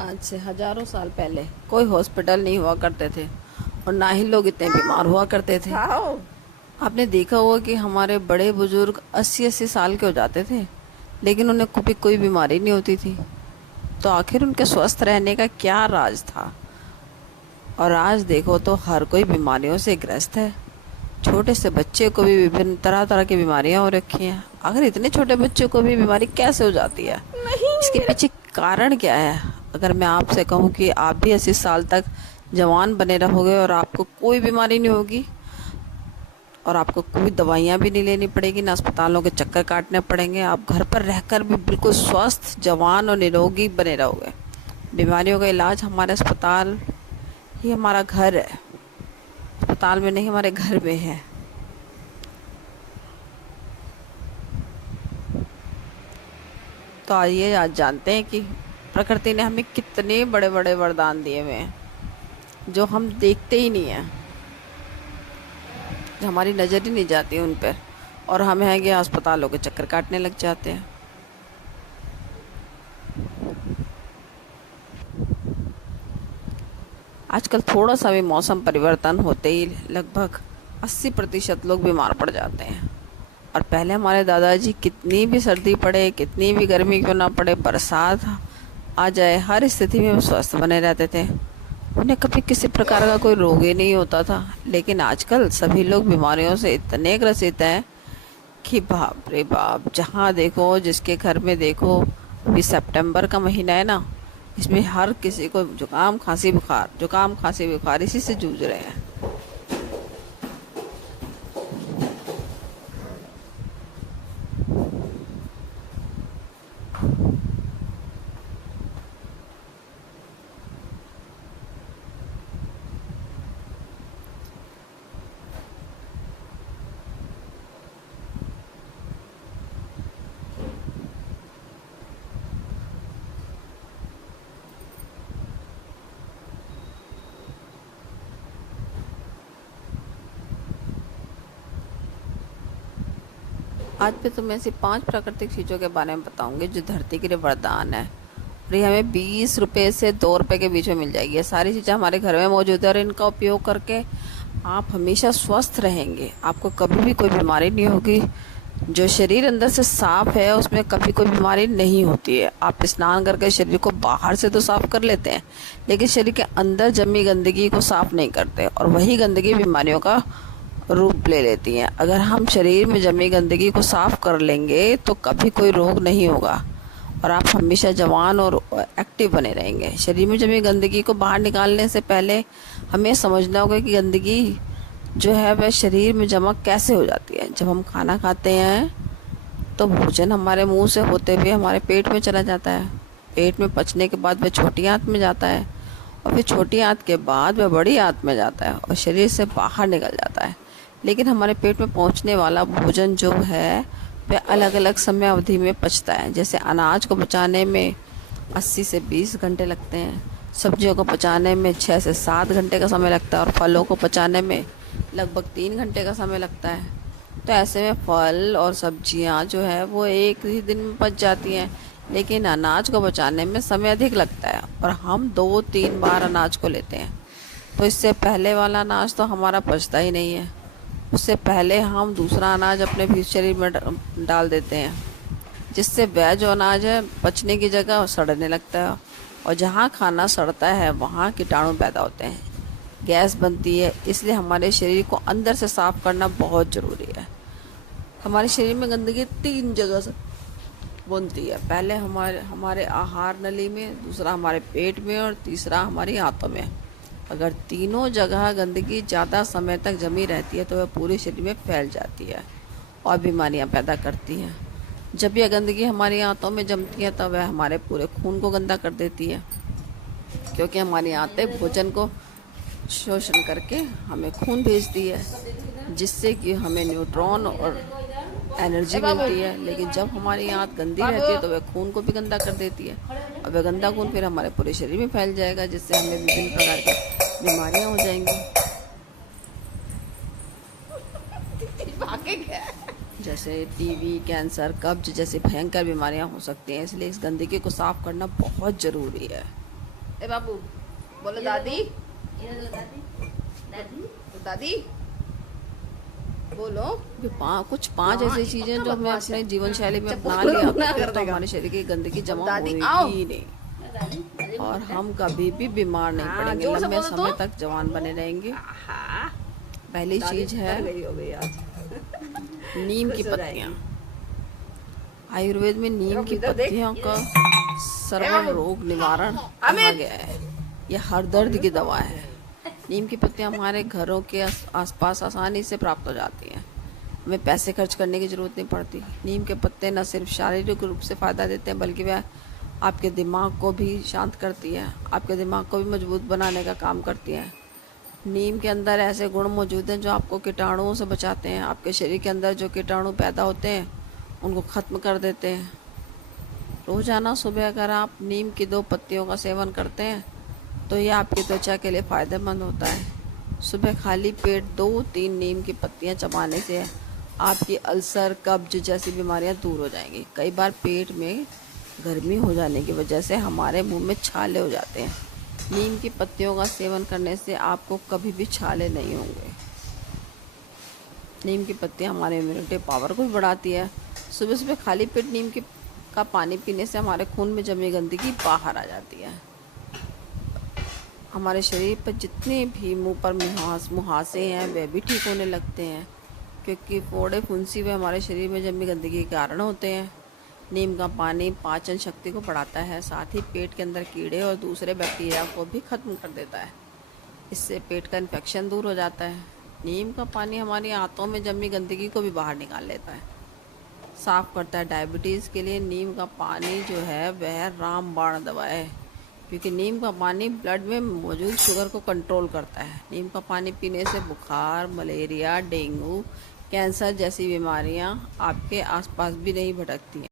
आज से हजारों साल पहले कोई हॉस्पिटल नहीं हुआ करते थे और ना ही लोग इतने बीमार हुआ करते थे। आपने देखा होगा कि हमारे बड़े बुजुर्ग 80-80 साल के हो जाते थे, लेकिन उन्हें कभी कोई बीमारी नहीं होती थी। तो आखिर उनके स्वस्थ रहने का क्या राज था? और आज देखो तो हर कोई बीमारियों से ग्रस्त है। छोटे से बच्चे को भी विभिन्न तरह तरह की बीमारियां हो रखी हैं। अगर इतने छोटे बच्चों को भी बीमारी कैसे हो जाती है? इसके पीछे कारण क्या है? अगर मैं आपसे कहूँ कि आप भी 80 साल तक जवान बने रहोगे और आपको कोई बीमारी नहीं होगी और आपको कोई दवाइयाँ भी नहीं लेनी पड़ेगी, ना अस्पतालों के चक्कर काटने पड़ेंगे, आप घर पर रहकर भी बिल्कुल स्वस्थ, जवान और निरोगी बने रहोगे। बीमारियों का इलाज हमारे अस्पताल ही हमारा घर है। अस्पताल में नहीं, हमारे घर में है। तो आइए आज जानते हैं कि प्रकृति ने हमें कितने बड़े बड़े वरदान दिए हुए हैं जो हम देखते ही नहीं हैं, जो हमारी नज़र ही नहीं जाती उन पर, और हम हैं कि अस्पतालों के चक्कर काटने लग जाते हैं। आजकल थोड़ा सा भी मौसम परिवर्तन होते ही लगभग 80% लोग बीमार पड़ जाते हैं। और पहले हमारे दादाजी कितनी भी सर्दी पड़े, कितनी भी गर्मी क्यों ना पड़े, बरसात आ जाए, हर स्थिति में वो स्वस्थ बने रहते थे। उन्हें कभी किसी प्रकार का कोई रोग ही नहीं होता था। लेकिन आजकल सभी लोग बीमारियों से इतने ग्रसित हैं कि बाप रे बाप, जहाँ देखो, जिसके घर में देखो, अभी सितंबर का महीना है ना, इसमें हर किसी को जुकाम खांसी बुखार इसी से जूझ रहे हैं। आज मैं तुम्हें ऐसी 5 प्राकृतिक चीज़ों के बारे में बताऊंगी जो धरती के लिए वरदान है, और ये हमें 20 रुपये से 2 रुपये के बीच में मिल जाएगी। ये सारी चीज़ें हमारे घर में मौजूद है और इनका उपयोग करके आप हमेशा स्वस्थ रहेंगे। आपको कभी भी कोई बीमारी नहीं होगी। जो शरीर अंदर से साफ है उसमें कभी कोई बीमारी नहीं होती है। आप स्नान करके शरीर को बाहर से तो साफ कर लेते हैं, लेकिन शरीर के अंदर जमी गंदगी को साफ नहीं करते, और वही गंदगी बीमारियों का रूप ले लेती हैं। अगर हम शरीर में जमी गंदगी को साफ कर लेंगे तो कभी कोई रोग नहीं होगा और आप हमेशा जवान और एक्टिव बने रहेंगे। शरीर में जमी गंदगी को बाहर निकालने से पहले हमें समझना होगा कि गंदगी जो है वह शरीर में जमा कैसे हो जाती है। जब हम खाना खाते हैं तो भोजन हमारे मुंह से होते हुए हमारे पेट में चला जाता है। पेट में पचने के बाद वह छोटी आंत में जाता है, और फिर छोटी आंत के बाद वह बड़ी आंत में जाता है और शरीर से बाहर निकल जाता है। लेकिन हमारे पेट में पहुंचने वाला भोजन जो है वह अलग अलग समय अवधि में पचता है। जैसे अनाज को पचाने में 80 से 20 घंटे लगते हैं, सब्जियों को पचाने में 6 से 7 घंटे का समय लगता है, और फलों को पचाने में लगभग 3 घंटे का समय लगता है। तो ऐसे में फल और सब्जियां जो है वो एक ही दिन में पच जाती हैं, लेकिन अनाज को पचाने में समय अधिक लगता है और हम 2-3 बार अनाज को लेते हैं। तो इससे पहले वाला अनाज तो हमारा पचता ही नहीं है। उससे पहले हम दूसरा अनाज अपने भी शरीर में डाल देते हैं, जिससे वह जो अनाज है पचने की जगह सड़ने लगता है, और जहाँ खाना सड़ता है वहाँ कीटाणु पैदा होते हैं, गैस बनती है। इसलिए हमारे शरीर को अंदर से साफ करना बहुत ज़रूरी है। हमारे शरीर में गंदगी 3 जगह से बनती है। पहले हमारे आहार नली में, दूसरा हमारे पेट में, और तीसरा हमारी आंतों में। अगर तीनों जगह गंदगी ज़्यादा समय तक जमी रहती है तो वह पूरे शरीर में फैल जाती है और बीमारियां पैदा करती हैं। जब यह गंदगी हमारी आंतों में जमती है तब वह हमारे पूरे खून को गंदा कर देती है, क्योंकि हमारी आंतें भोजन को शोषण करके हमें खून भेजती है, जिससे कि हमें न्यूट्रॉन और एनर्जी मिलती है। लेकिन जब हमारी आंत गंदी रहती है तो वह खून को भी गंदा कर देती है, और वह गंदा खून फिर हमारे पूरे शरीर में फैल जाएगा, जिससे हमें विभिन्न प्रकार की बीमारियां हो जाएंगी, जैसे टीबी, कैंसर, कब्ज जैसी भयंकर बीमारियां हो सकती हैं। इसलिए इस गंदगी को साफ करना बहुत ज़रूरी है। ए बाबू बोलो दादी। ये लो दादी। दादी दादी बोलो। कुछ पांच ऐसी चीजें जो मैं अपने जीवन शैली में अपना लिया तो हमारे शरीर की गंदगी जमा होगी नहीं दादी दादी और हम कभी भी बीमार नहीं पड़ेंगे, लंबे समय तक जवान बने रहेंगे। पहली चीज है नीम की पत्तियां। आयुर्वेद में नीम की पत्तियों का सर्व रोग निवारण कहा गया है। यह हर दर्द की दवा है। नीम की पत्तियां हमारे घरों के आसपास आसानी से प्राप्त हो जाती हैं। हमें पैसे खर्च करने की ज़रूरत नहीं पड़ती। नीम के पत्ते न सिर्फ शारीरिक रूप से फ़ायदा देते हैं बल्कि वह आपके दिमाग को भी शांत करती है, आपके दिमाग को भी मजबूत बनाने का काम करती है। नीम के अंदर ऐसे गुण मौजूद हैं जो आपको कीटाणुओं से बचाते हैं। आपके शरीर के अंदर जो कीटाणु पैदा होते हैं उनको ख़त्म कर देते हैं। रोज़ाना सुबह अगर आप नीम की 2 पत्तियों का सेवन करते हैं तो यह आपकी त्वचा के लिए फ़ायदेमंद होता है। सुबह खाली पेट 2-3 नीम की पत्तियां चबाने से आपकी अल्सर, कब्ज जैसी बीमारियां दूर हो जाएंगी। कई बार पेट में गर्मी हो जाने की वजह से हमारे मुंह में छाले हो जाते हैं। नीम की पत्तियों का सेवन करने से आपको कभी भी छाले नहीं होंगे। नीम की पत्तियां हमारे इम्यूनिटी पावर को भी बढ़ाती है। सुबह सुबह खाली पेट नीम का पानी पीने से हमारे खून में जमी गंदगी बाहर आ जाती है। हमारे शरीर पर जितने भी मुंह पर मुहासे हैं वे भी ठीक होने लगते हैं, क्योंकि फोड़े फुंसी वे हमारे शरीर में जमी गंदगी के कारण होते हैं। नीम का पानी पाचन शक्ति को बढ़ाता है, साथ ही पेट के अंदर कीड़े और दूसरे बैक्टीरिया को भी ख़त्म कर देता है। इससे पेट का इन्फेक्शन दूर हो जाता है। नीम का पानी हमारी आंतों में जमी गंदगी को भी बाहर निकाल लेता है, साफ़ करता है। डायबिटीज़ के लिए नीम का पानी जो है वह रामबाण दवा है, क्योंकि नीम का पानी ब्लड में मौजूद शुगर को कंट्रोल करता है। नीम का पानी पीने से बुखार, मलेरिया, डेंगू, कैंसर जैसी बीमारियां आपके आसपास भी नहीं भटकती हैं।